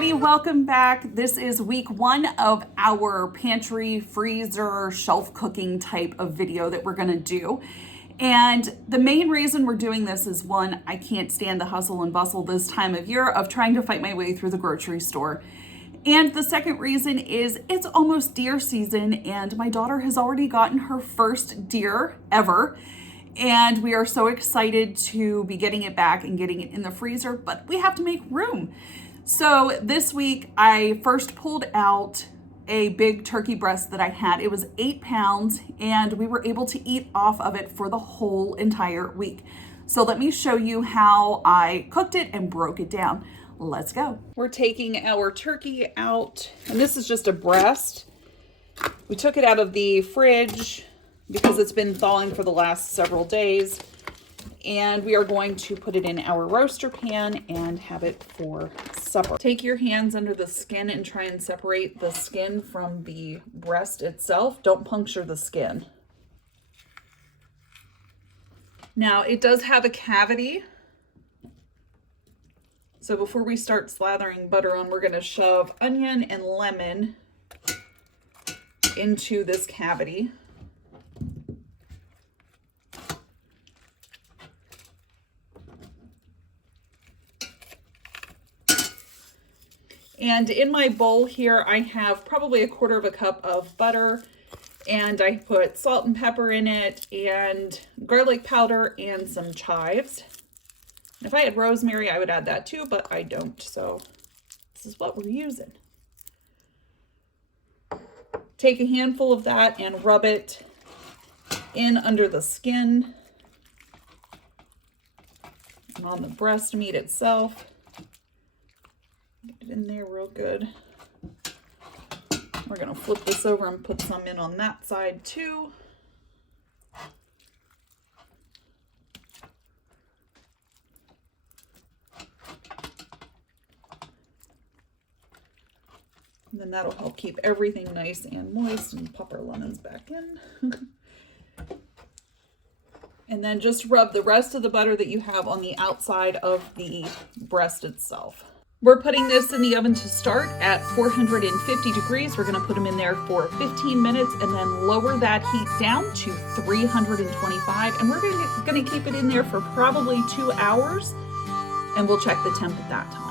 everybody, welcome back. This is week 1 of our pantry, freezer, shelf cooking type of video that we're gonna do. And the main reason we're doing this is, one, I can't stand the hustle and bustle this time of year of trying to fight my way through the grocery store. And the second reason is it's almost deer season and my daughter has already gotten her first deer ever. And we are so excited to be getting it back and getting it in the freezer, but we have to make room. So this week I first pulled out a big turkey breast that I had. It was 8 pounds and we were able to eat off of it for the whole entire week. So let me show you how I cooked it and broke it down. Let's go. We're taking our turkey out, and this is just a breast. We took it out of the fridge because it's been thawing for the last several days. And we are going to put it in our roaster pan and have it for supper. Take your hands under the skin and try and separate the skin from the breast itself. Don't puncture the skin. Now, it does have a cavity. So before we start slathering butter on, we're going to shove onion and lemon into this cavity. And in my bowl here, I have probably 1/4 cup of butter, and I put salt and pepper in it, and garlic powder, and some chives. If I had rosemary, I would add that too, but I don't, so this is what we're using. Take a handful of that and rub it in under the skin and on the breast meat itself. Get it in there real good. We're going to flip this over and put some in on that side too. And then that'll help keep everything nice and moist, and pop our lemons back in. And then just rub the rest of the butter that you have on the outside of the breast itself. We're putting this in the oven to start at 450 degrees. We're gonna put them in there for 15 minutes and then lower that heat down to 325. And we're gonna keep it in there for probably 2 hours, and we'll check the temp at that time.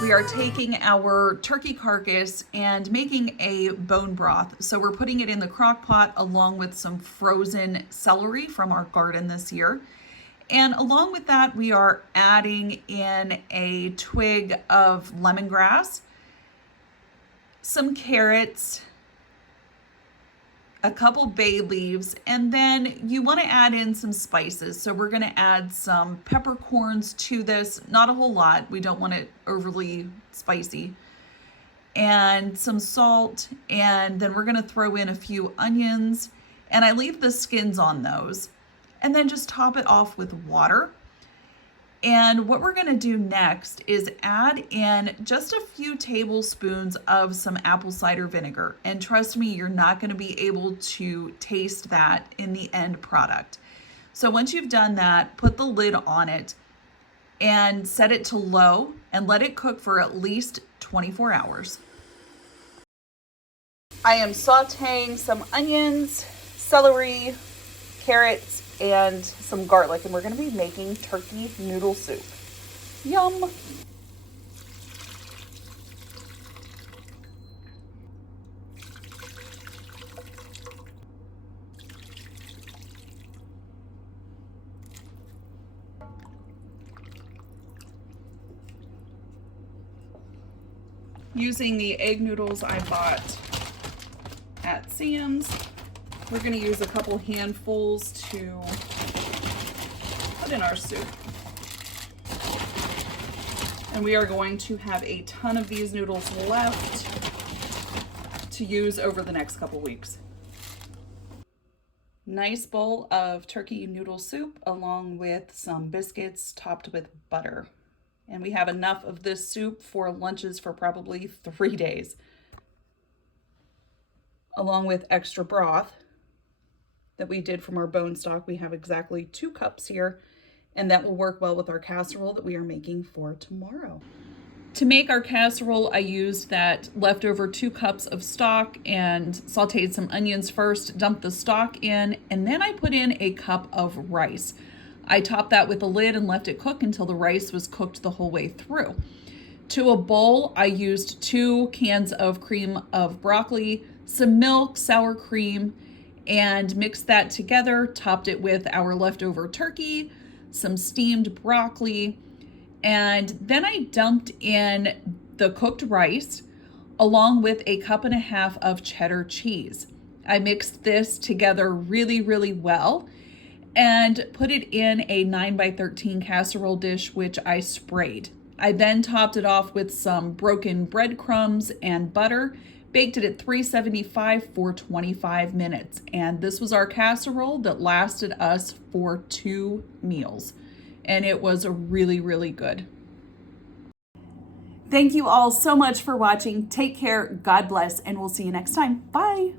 We are taking our turkey carcass and making a bone broth. So we're putting it in the crock pot along with some frozen celery from our garden this year. And along with that, we are adding in a twig of lemongrass, some carrots, a couple bay leaves, and then you want to add in some spices. So we're going to add some peppercorns to this, not a whole lot. We don't want it overly spicy. And some salt, and then we're going to throw in a few onions, and I leave the skins on those, and then just top it off with water. And what we're going to do next is add in just a few tablespoons of some apple cider vinegar. And trust me, you're not going to be able to taste that in the end product. So once you've done that, put the lid on it and set it to low and let it cook for at least 24 hours. I am sauteing some onions, celery, carrots, and some garlic, and we're going to be making turkey noodle soup. Yum! using the egg noodles I bought at Sam's. We're going to use a couple handfuls to put in our soup. And we are going to have a ton of these noodles left to use over the next couple weeks. Nice bowl of turkey noodle soup along with some biscuits topped with butter. And we have enough of this soup for lunches for probably 3 days. Along with extra broth that we did from our bone stock, we have exactly 2 cups here, and that will work well with our casserole that we are making for tomorrow. To make our casserole, I used that leftover 2 cups of stock and sauteed some onions first, dumped the stock in, and then I put in a cup of rice. I topped that with a lid and left it cook until the rice was cooked the whole way through. To a bowl, I used 2 cans of cream of broccoli, some milk, sour cream, and mixed that together, topped it with our leftover turkey, some steamed broccoli, and then I dumped in the cooked rice along with a 1.5 cups of cheddar cheese. I mixed this together really, really well and put it in a 9x13 casserole dish, which I sprayed. I then topped it off with some broken breadcrumbs and butter, baked it at 375 for 25 minutes. And this was our casserole that lasted us for 2 meals. And it was really, really good. Thank you all so much for watching. Take care, God bless, and we'll see you next time. Bye.